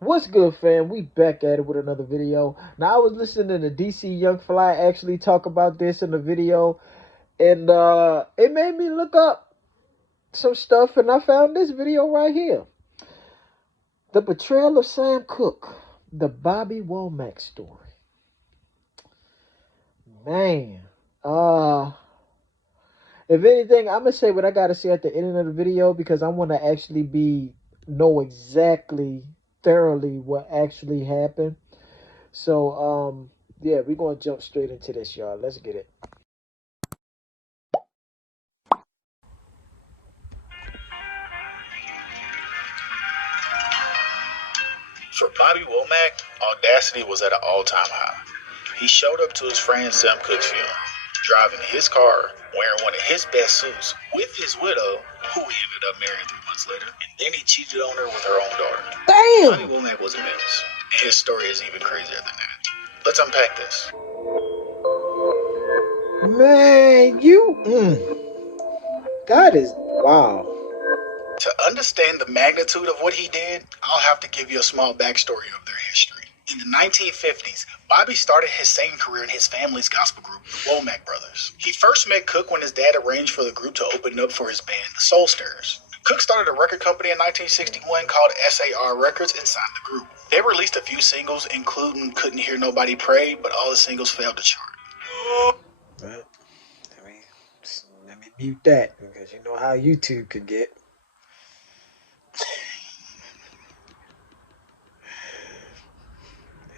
What's good, fam? We back at it with another video. Now, I was listening to DC Young Fly actually talk about this in the video, and it made me look up some stuff, and I found this video right here. The Betrayal of Sam Cooke, the Bobby Womack story. Man, uh, if anything, I'm gonna say what I gotta say at the end of the video because I want to actually know exactly thoroughly what actually happened. So, yeah, we're gonna jump straight into this, y'all. Let's get it. For Bobby Womack, audacity was at an all-time high. He showed up to his friend Sam Cooke's funeral, driving his car, wearing one of his best suits, with his widow, who he ended up marrying 3 months later, and then he cheated on her with her own daughter. Bobby Damn! Womack was a menace, and his story is even crazier than that. Let's unpack this. Man, that is wow. To understand the magnitude of what he did, I'll have to give you a small backstory of their history. In the 1950s, Bobby started his singing career in his family's gospel group, the Womack Brothers. He first met Cooke when his dad arranged for the group to open up for his band, the Soul Stirrers. Cooke started a record company in 1961 called SAR Records and signed the group. They released a few singles, including Couldn't Hear Nobody Pray, but all the singles failed to chart. Well, let me mute that because you know how YouTube could get.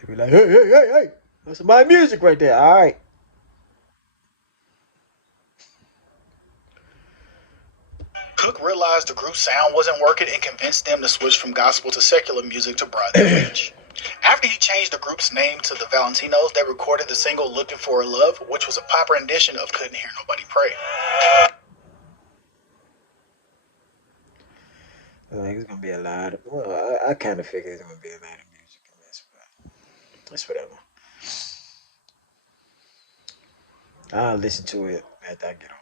They be like, hey, that's my music right there. All right. Cooke realized the group's sound wasn't working and convinced them to switch from gospel to secular music to broaden their reach. After he changed the group's name to the Valentinos, they recorded the single Looking for a Love, which was a pop rendition of Couldn't Hear Nobody Pray. Like, it's gonna be a lot of. Well, I kind of figured it's gonna be a lot of music in this, but that's whatever. I'll listen to it after I get off.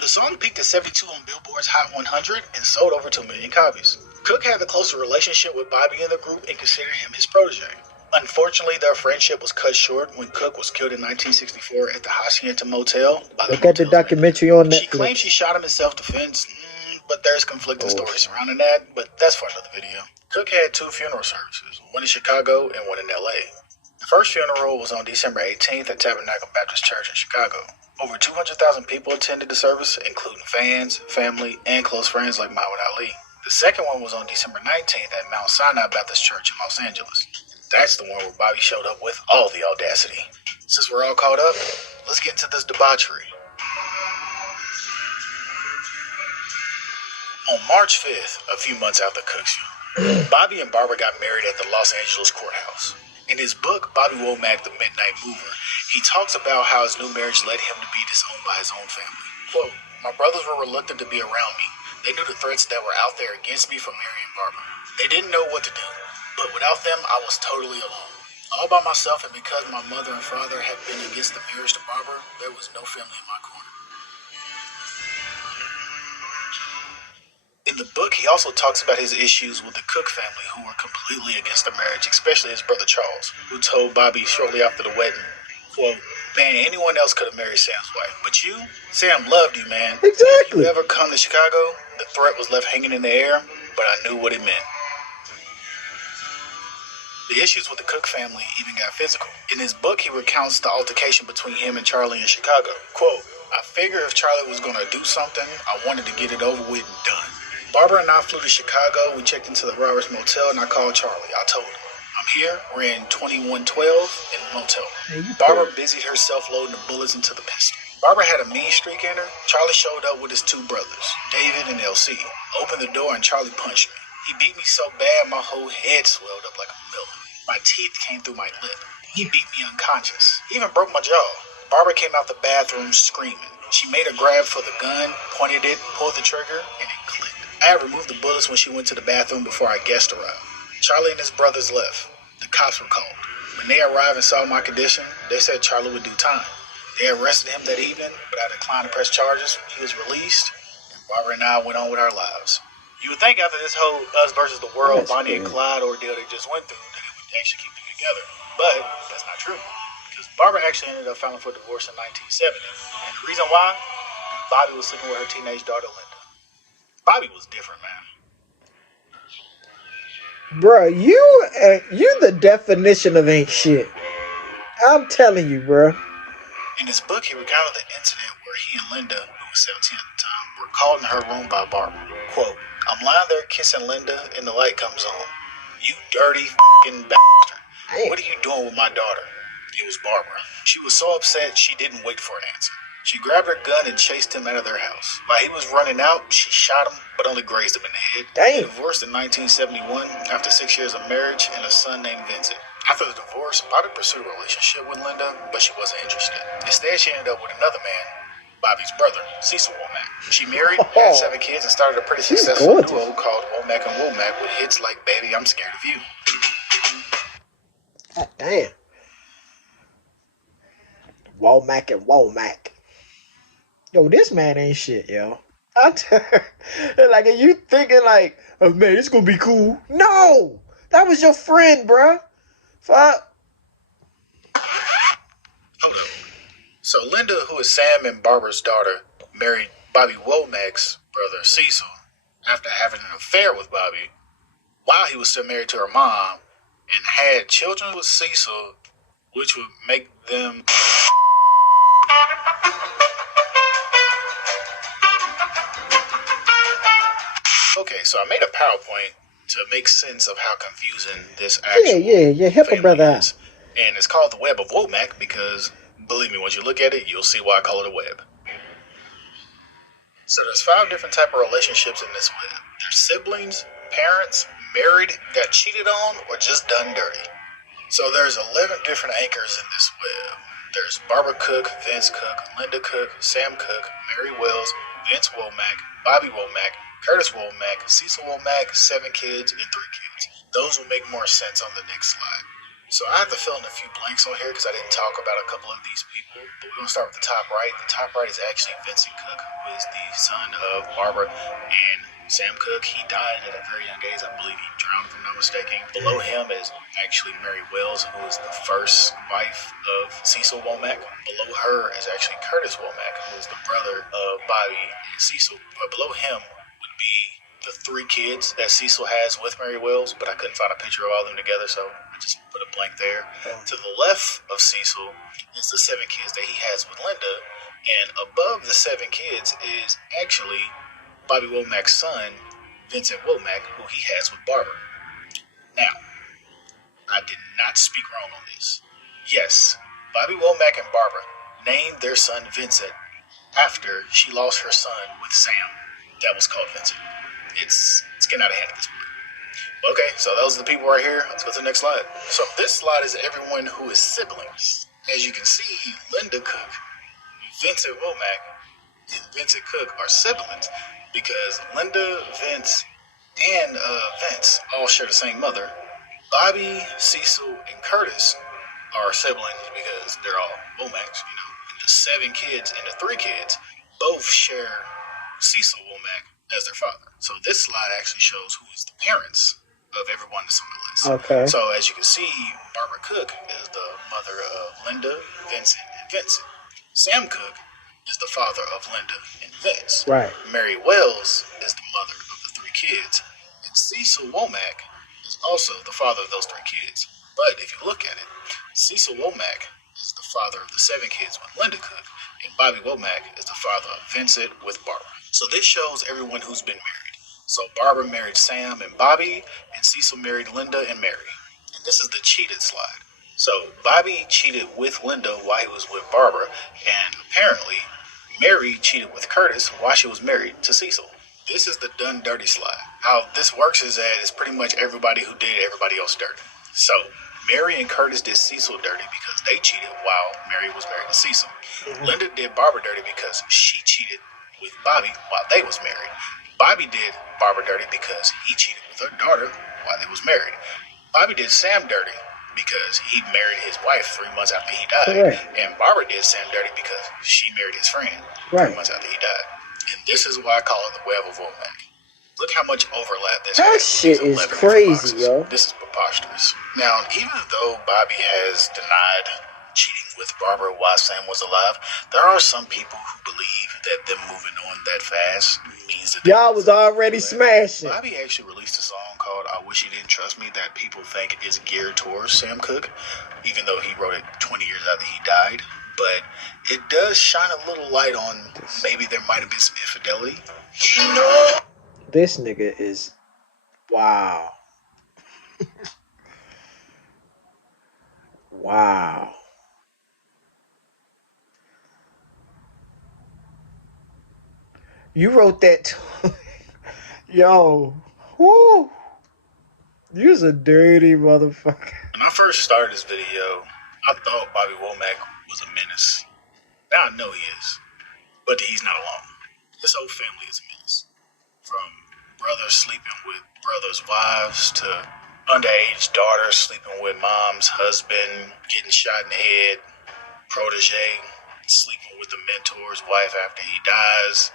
The song peaked at 72 on Billboard's Hot 100 and sold over 2 million copies. Cooke had a closer relationship with Bobby in the group and considered him his protege. Unfortunately, their friendship was cut short when Cooke was killed in 1964 at the Hacienda Motel by the Look at the documentary on Netflix. She claims she shot him in self-defense, but there's conflicting stories surrounding that, but that's for another video. Cooke had 2 funeral services, one in Chicago and one in LA. The first funeral was on December 18th at Tabernacle Baptist Church in Chicago. Over 200,000 people attended the service, including fans, family, and close friends like Muhammad Ali. The second one was on December 19th at Mount Sinai Baptist Church in Los Angeles. That's the one where Bobby showed up with all the audacity. Since we're all caught up, let's get into this debauchery. On March 5th, a few months after Cooke's funeral, Bobby and Barbara got married at the Los Angeles courthouse. In his book, Bobby Womack, The Midnight Mover, he talks about how his new marriage led him to be disowned by his own family. Quote, "My brothers were reluctant to be around me. They knew the threats that were out there against me from marrying Barbara. They didn't know what to do, but without them, I was totally alone. All by myself, and because my mother and father had been against the marriage to Barbara, there was no family in my corner." In the book, he also talks about his issues with the Cooke family, who were completely against the marriage, especially his brother Charles, who told Bobby shortly after the wedding, quote, "Man, anyone else could have married Sam's wife, but you, Sam loved you, man. Exactly. If you ever come to Chicago, the threat was left hanging in the air, but I knew what it meant." The issues with the Cooke family even got physical. In his book, he recounts the altercation between him and Charlie in Chicago. Quote, "I figured if Charlie was going to do something, I wanted to get it over with and done. Barbara and I flew to Chicago. We checked into the Roberts Motel, and I called Charlie. I told him, I'm here. We're in 2112 in the motel. Barbara busied herself loading the bullets into the pistol. Barbara had a mean streak in her. Charlie showed up with his 2 brothers, David and LC. Opened the door, and Charlie punched me. He beat me so bad my whole head swelled up like a melon. My teeth came through my lip. He beat me unconscious. He even broke my jaw. Barbara came out the bathroom screaming. She made a grab for the gun, pointed it, pulled the trigger, and it clicked. I had removed the bullets when she went to the bathroom before our guest arrived. Charlie and his brothers left. The cops were called. When they arrived and saw my condition, they said Charlie would do time. They arrested him that evening, but I declined to press charges. He was released, and Barbara and I went on with our lives." You would think after this whole Us versus the World, That's Bonnie and crazy. Clyde ordeal they just went through, that it would actually keep them together. But that's not true. Because Barbara actually ended up filing for divorce in 1970. And the reason why? Bobby was sleeping with her teenage daughter, Linda. Bobby was different, man. Bruh, you the definition of ain't shit. I'm telling you, bruh. In his book, he recounted the incident where he and Linda, who was 17 at the time, were called in her room by Barbara. Quote, I'm lying there kissing Linda and the light comes on. You dirty f***ing bastard. Damn. What are you doing with my daughter? It was Barbara. She was so upset she didn't wait for an answer. She grabbed her gun and chased him out of their house. While he was running out, she shot him, but only grazed him in the head. They Damn. divorced in 1971 after 6 years of marriage and a son named Vincent. After the divorce, Bobby pursued a relationship with Linda, but she wasn't interested. Instead, she ended up with another man, Bobby's brother, Cecil Womack. She married, had 7 kids, and started a pretty She's successful gorgeous. duo called Womack and Womack with hits like Baby, I'm Scared of You. God damn. Womack and Womack. Yo, this man ain't shit, yo. Like, are you thinking like, oh man, it's gonna be cool? No! That was your friend, bruh. Fuck. Hold up. So Linda, who is Sam and Barbara's daughter, married Bobby Womack's brother, Cecil, after having an affair with Bobby while he was still married to her mom, and had children with Cecil, which would make them... Okay, so I made a PowerPoint to make sense of how confusing this actual Help a family brother out. is. And it's called the Web of Womack because, believe me, once you look at it, you'll see why I call it a web. So there's 5 different type of relationships in this web. There's siblings, parents, married, got cheated on, or just done dirty. So there's 11 different anchors in this web. There's Barbara Cooke, Vince Cooke, Linda Cooke, Sam Cooke, Mary Wells, Vince Womack, Bobby Womack, Curtis Womack, Cecil Womack, 7 kids, and 3 kids. Those will make more sense on the next slide. So I have to fill in a few blanks on here because I didn't talk about a couple of these people. But we're going to start with the top right. The top right is actually Vincent Cooke, who is the son of Barbara and Sam Cooke. He died at a very young age. I believe he drowned, if I'm not mistaken. Below him is actually Mary Wells, who is the first wife of Cecil Womack. Below her is actually Curtis Womack, who is the brother of Bobby and Cecil. But below him would be the 3 kids that Cecil has with Mary Wells, but I couldn't find a picture of all of them together, so I just put a blank there. To the left of Cecil is the 7 kids that he has with Linda, and above the 7 kids is actually Bobby Womack's son, Vincent Womack, who he has with Barbara. Now, I did not speak wrong on this. Yes, Bobby Womack and Barbara named their son Vincent after she lost her son with Sam. That was called Vincent. It's getting out of hand at this point. Okay, so those are the people right here. Let's go to the next slide. So this slide is everyone who is siblings. As you can see, Linda Cooke, Vincent Womack, and Vincent Cooke are siblings because Linda, Vince, and Vince all share the same mother. Bobby, Cecil, and Curtis are siblings because they're all Womacks, you know. And the 7 kids and the 3 kids both share Cecil Womack as their father. So this slide actually shows who is the parents of everyone that's on the list. Okay. So as you can see, Barbara Cooke is the mother of Linda, Vincent, and Vincent. Sam Cooke is the father of Linda and Vince. Right. Mary Wells is the mother of the 3 kids. And Cecil Womack is also the father of those 3 kids. But if you look at it, Cecil Womack is the father of the 7 kids with Linda Cooke, and Bobby Womack is the father of Vincent with Barbara. So this shows everyone who's been married. So Barbara married Sam and Bobby, and Cecil married Linda and Mary. And this is the cheated slide. So Bobby cheated with Linda while he was with Barbara, and apparently Mary cheated with Curtis while she was married to Cecil. This is the done dirty slide. How this works is that it's pretty much everybody who did everybody else dirty. So Mary and Curtis did Cecil dirty because they cheated while Mary was married to Cecil. Linda did Barbara dirty because she cheated with Bobby while they was married. Bobby did Barbara dirty because he cheated with her daughter while they was married. Bobby did Sam dirty because he married his wife 3 months after he died. Correct. And Barbara did Sam dirty because she married his friend 3 Right. months after he died. And this is why I call it the Web of Womack. Look how much overlap this That had with shit these is 11 different crazy, boxes. yo. This is preposterous. Now, even though Bobby has denied cheating with Barbara while Sam was alive, there are some people who believe that them moving on that fast means that y'all was already smashing. Bobby actually released a song called I Wish You Didn't Trust Me that people think is geared towards Sam Cooke, even though he wrote it 20 years after he died. But it does shine a little light on maybe there might have been some infidelity. This nigga is wow. Wow. You wrote that yo. Whoo. You's a dirty motherfucker. When I first started this video, I thought Bobby Womack was a menace. Now I know he is, but he's not alone. His whole family is a menace. From brothers sleeping with brothers' wives to underage daughters sleeping with mom's husband, getting shot in the head, protege sleeping with the mentor's wife after he dies,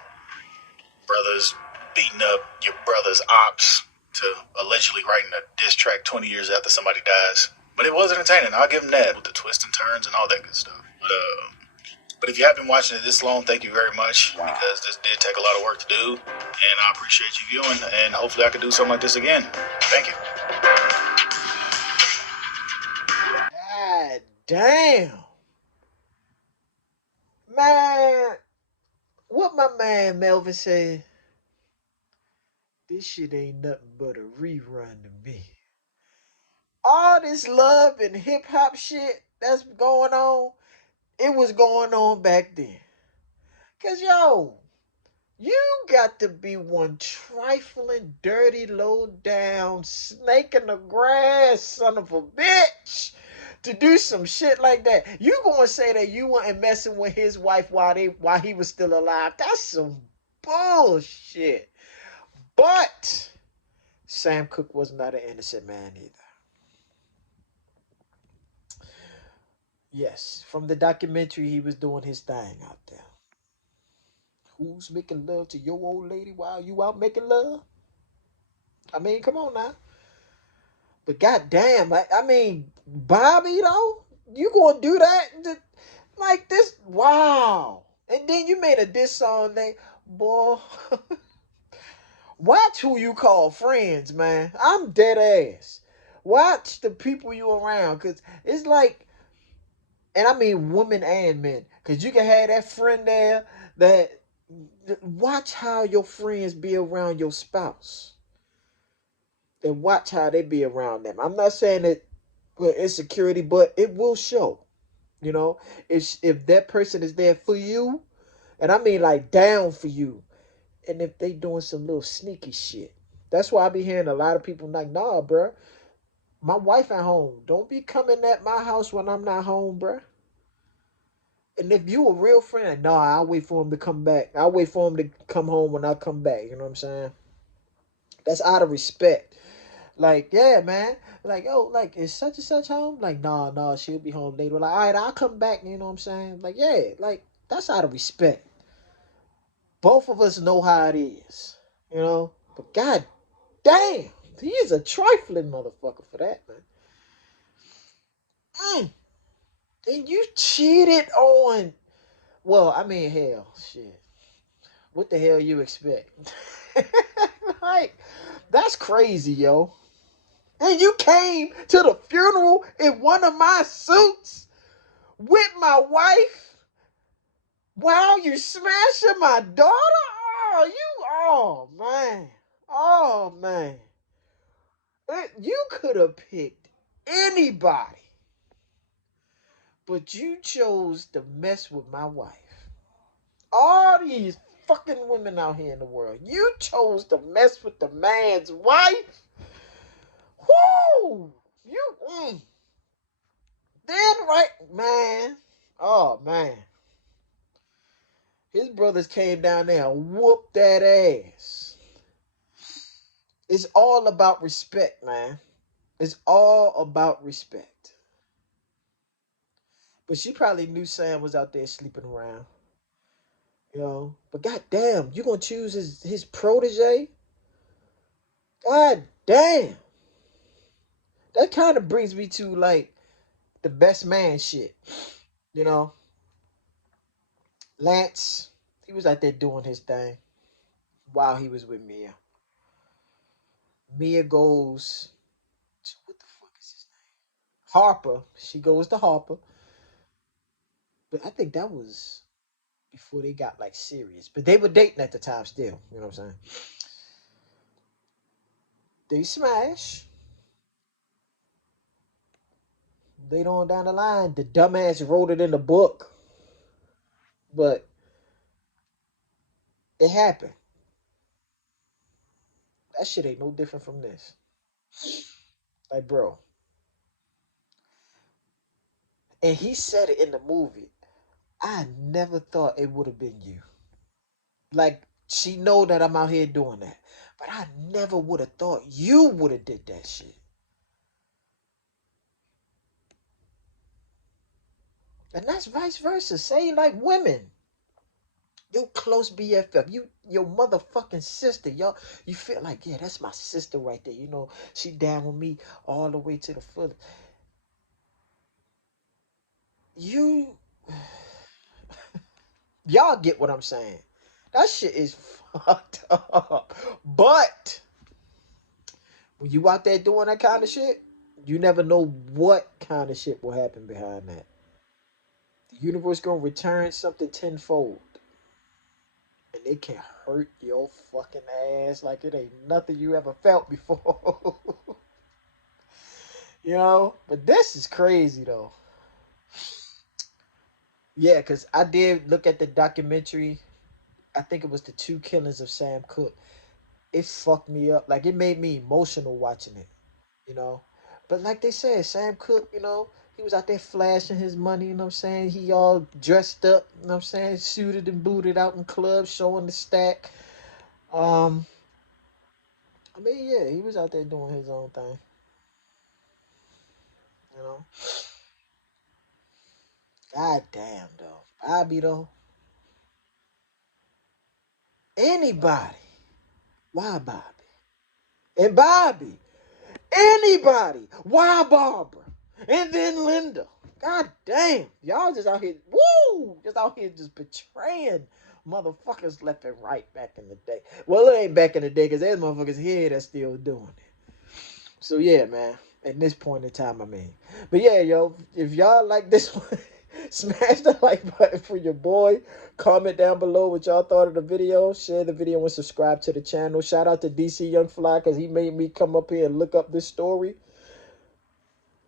brothers beating up your brother's ops to allegedly writing a diss track 20 years after somebody dies. But it was entertaining. I'll give him that with the twists and turns and all that good stuff. But if you have been watching it this long, thank you very much, because this did take a lot of work to do, and I appreciate you viewing, and hopefully I can do something like this again. Thank you. God damn. Man, what my man Melvin said, this shit ain't nothing but a rerun to me. All this love and hip hop shit that's going on, it was going on back then. Cause yo, you got to be one trifling, dirty, low down, snake in the grass son of a bitch to do some shit like that. You gonna say that you weren't messing with his wife while he was still alive? That's some bullshit. But Sam Cooke was not an innocent man either. Yes, from the documentary, he was doing his thing out there. Who's making love to your old lady while you out making love? I mean, come on now. But goddamn, I mean, Bobby though, you gonna do that? Like this? Wow. And then you made a diss song, boy. Watch who you call friends, man. I'm dead ass. Watch the people you around, cause it's like, and I mean women and men, cause you can have that friend there that watch how your friends be around your spouse, and watch how they be around them. I'm not saying that with insecurity, but it will show. You know, if that person is there for you, and I mean like down for you, and if they doing some little sneaky shit. That's why I be hearing a lot of people like, nah, bruh, my wife at home. Don't be coming at my house when I'm not home, bruh. And if you a real friend, nah, I'll wait for him to come back. I'll wait for him to come home when I come back. You know what I'm saying? That's out of respect. Like, yeah, man. Like, yo, like, is such and such home? Like, nah, she'll be home later. Like, all right, I'll come back. You know what I'm saying? Like, yeah, like, that's out of respect. Both of us know how it is. You know? But god damn, he is a trifling motherfucker for that, man. And you cheated on. Well, I mean, hell, shit. What the hell you expect? Like, that's crazy, yo. And you came to the funeral in one of my suits with my wife while you smashing my daughter? Oh, man. Oh, man. You could have picked anybody, but you chose to mess with my wife. All these fucking women out here in the world, you chose to mess with the man's wife? Whoo! Then right, man. Oh man. His brothers came down there and whooped that ass. It's all about respect, man. It's all about respect. But she probably knew Sam was out there sleeping around. You know. But goddamn, you gonna choose his protege? God damn. That kind of brings me to like the best man shit. You know, Lance, he was out there doing his thing while he was with Mia. Mia goes to, what the fuck is his name? Harper. She goes to Harper. But I think that was before they got like serious. But they were dating at the time still. You know what I'm saying? They smash. Later on down the line, the dumbass wrote it in the book. But it happened. That shit ain't no different from this. Like, bro. And he said it in the movie. I never thought it would have been you. Like, she know that I'm out here doing that. But I never would have thought you would have did that shit. And that's vice versa. Say like women. Your close BFF. Your motherfucking sister. Y'all, you feel like, yeah, that's my sister right there. You know, she down with me all the way to the foot. You y'all get what I'm saying. That shit is fucked up. But when you out there doing that kind of shit, you never know what kind of shit will happen behind that. The universe gonna return something tenfold. And it can hurt your fucking ass like it ain't nothing you ever felt before. You know? But this is crazy though. Yeah, because I did look at the documentary. I think it was the two killings of Sam Cooke. It fucked me up. Like it made me emotional watching it, you know. But like they said, Sam Cooke, you know, he was out there flashing his money, you know what I'm saying? He all dressed up, you know what I'm saying, suited and booted out in clubs, showing the stack. Um, I mean, yeah, he was out there doing his own thing, you know. God damn though. Bobby though. Anybody. Why Bobby? And Bobby. Anybody. Why Barbara? And then Linda. God damn. Y'all just out here, woo! Just out here just betraying motherfuckers left and right back in the day. Well, it ain't back in the day because there's motherfuckers here that's still doing it. So yeah, man. At this point in time, I mean. But yeah, yo, if y'all like this one, smash the like button for your boy. Comment down below what y'all thought of the video. Share the video and subscribe to the channel. Shout out to DC Young Fly because he made me come up here and look up this story.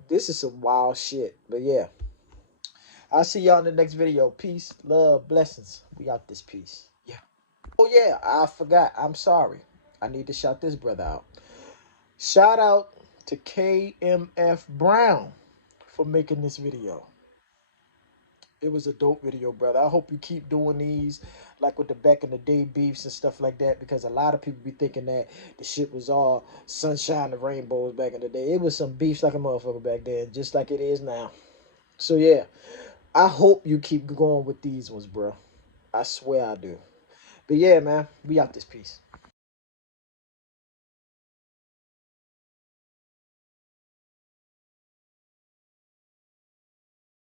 This is some wild shit. But yeah. I'll see y'all in the next video. Peace, love, blessings. We out this piece. Yeah. Oh yeah, I forgot. I'm sorry. I need to shout this brother out. Shout out to KMF Brown for making this video. It was a dope video, brother. I hope you keep doing these, like with the back in the day beefs and stuff like that, because a lot of people be thinking that the shit was all sunshine and rainbows back in the day. It was some beefs like a motherfucker back then, just like it is now. So yeah, I hope you keep going with these ones, bro. I swear I do. But yeah, man, we out this piece.